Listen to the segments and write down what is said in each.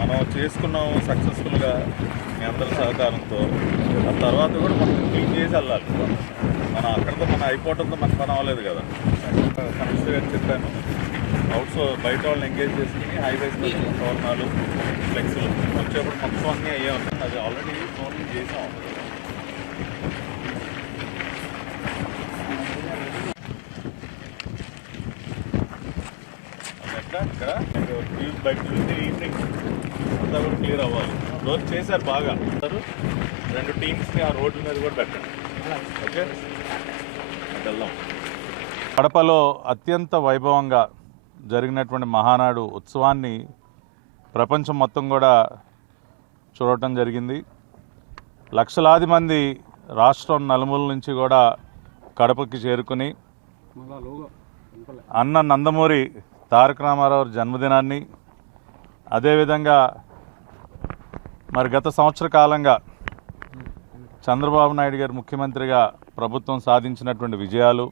మనం చేసుకున్నాము సక్సెస్ఫుల్గా మీ అందరి సహకారంతో. ఆ తర్వాత కూడా మనం క్లీన్ చేసి వెళ్ళాలి. మనం అక్కడితో మనం అయిపోవడంతో మన పని అవ్వలేదు కదా. కమిషనర్ గారు చెప్పాను. అవుట్స్ బయట వాళ్ళని ఎంగేజ్ చేసుకుని హైవేస్ తోరణాలు ఫ్లెక్స్లు వచ్చేప్పుడు మొత్తం అన్నీ అయ్యే ఉన్నాయి అది ఆల్రెడీ ఫోన్ చేసాం ఇక్కడ ట్యూస్ బై ట్యూస్డే ఈవినింగ్ అంతా కూడా క్లియర్ అవ్వాలి. రోజు చేశారు బాగా. అందరూ రెండు టీమ్స్ని ఆ మీద కూడా పెట్టండి. ఓకే? వెళ్దాం. కడపలో అత్యంత వైభవంగా జరిగినటువంటి మహానాడు ఉత్సవాన్ని ప్రపంచం మొత్తం కూడా చూడటం జరిగింది. లక్షలాది మంది రాష్ట్రం నలుమూల నుంచి కూడా కడపకి చేరుకుని అన్న నందమూరి తారక రామారావు జన్మదినాన్ని అదేవిధంగా మరి గత సంవత్సర కాలంగా చంద్రబాబు నాయుడు గారు ముఖ్యమంత్రిగా ప్రభుత్వం సాధించినటువంటి విజయాలు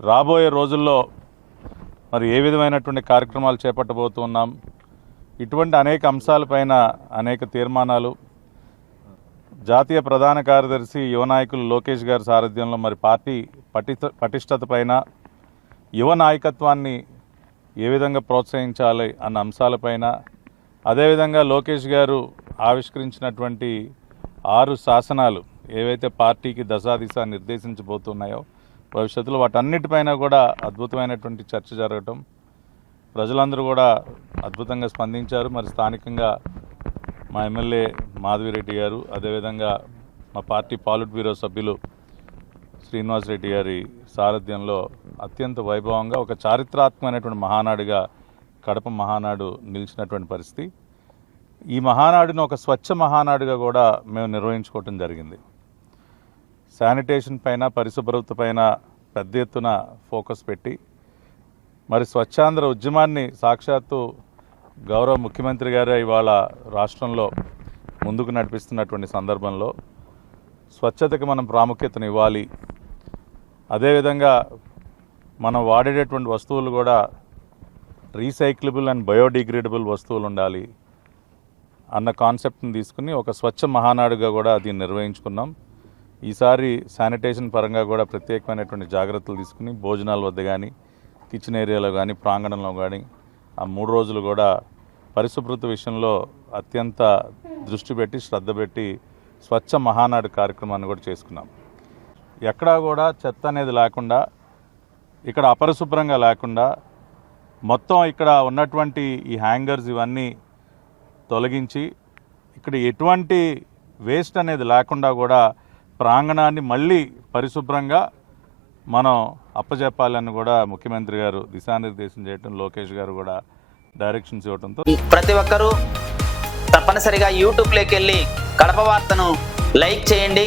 రాబోయే రోజుల్లో మరి ఏ విధమైనటువంటి కార్యక్రమాలు చేపట్టబోతున్నాం ఇటువంటి అనేక అంశాలపైన అనేక తీర్మానాలు జాతీయ ప్రధాన కార్యదర్శి యువ నాయకులు లోకేష్ గారి సారథ్యంలో మరి పార్టీ పటిష్ట పటిష్టత పైన యువ నాయకత్వాన్ని ఏ విధంగా ప్రోత్సహించాలి అన్న అంశాలపైన అదేవిధంగా లోకేష్ గారు ఆవిష్కరించినటువంటి ఆరు శాసనాలు ఏవైతే పార్టీకి దశాదిశ నిర్దేశించబోతున్నాయో భవిష్యత్తులో వాటన్నిటిపైన కూడా అద్భుతమైనటువంటి చర్చ జరగటం. ప్రజలందరూ కూడా అద్భుతంగా స్పందించారు. మరి స్థానికంగా మా ఎమ్మెల్యే మాధవిరెడ్డి గారు అదేవిధంగా మా పార్టీ పాలిట్ బ్యూరో సభ్యులు శ్రీనివాస్ రెడ్డి గారి సారథ్యంలో అత్యంత వైభవంగా ఒక చారిత్రాత్మకమైనటువంటి మహానాడుగా కడప మహానాడు నిలిచినటువంటి పరిస్థితి. ఈ మహానాడును ఒక స్వచ్ఛ మహానాడుగా కూడా మేము నిర్వహించుకోవటం జరిగింది. శానిటేషన్ పైన పరిశుభ్రత పైన పెద్ద ఎత్తున ఫోకస్ పెట్టి మరి స్వచ్ఛాంధ్ర ఉద్యమాన్ని సాక్షాత్తు గౌరవ ముఖ్యమంత్రి గారే ఇవాళ రాష్ట్రంలో ముందుకు నడిపిస్తున్నటువంటి సందర్భంలో స్వచ్ఛతకి మనం ప్రాముఖ్యతను ఇవ్వాలి. అదేవిధంగా మనం వాడేటటువంటి వస్తువులు కూడా రీసైక్లబుల్ అండ్ బయోడిగ్రేడబుల్ వస్తువులు ఉండాలి అన్న కాన్సెప్ట్ని తీసుకుని ఒక స్వచ్ఛ మహానాడుగా కూడా దీన్ని నిర్వహించుకున్నాం. ఈసారి శానిటేషన్ పరంగా కూడా ప్రత్యేకమైనటువంటి జాగ్రత్తలు తీసుకుని భోజనాల వద్ద కానీ కిచెన్ ఏరియాలో కానీ ప్రాంగణంలో కానీ ఆ మూడు రోజులు కూడా పరిశుభ్రత విషయంలో అత్యంత దృష్టి పెట్టి శ్రద్ధ పెట్టి స్వచ్ఛ మహానాడు కార్యక్రమాన్ని కూడా చేసుకున్నాం. ఎక్కడా కూడా చెత్త అనేది లేకుండా ఇక్కడ అపరిశుభ్రంగా లేకుండా మొత్తం ఇక్కడ ఉన్నటువంటి ఈ హ్యాంగర్స్ ఇవన్నీ తొలగించి ఇక్కడ ఎటువంటి వేస్ట్ అనేది లేకుండా కూడా ప్రాంగణాన్ని మళ్ళీ పరిశుభ్రంగా మనం అప్పచెప్పాలని కూడా ముఖ్యమంత్రి గారు దిశానిర్దేశం చేయటం లోకేష్ గారు కూడా డైరెక్షన్స్ ఇవ్వడంతో ప్రతి ఒక్కరూ తప్పనిసరిగా యూట్యూబ్లోకి వెళ్ళి కడప వార్తను లైక్ చేయండి.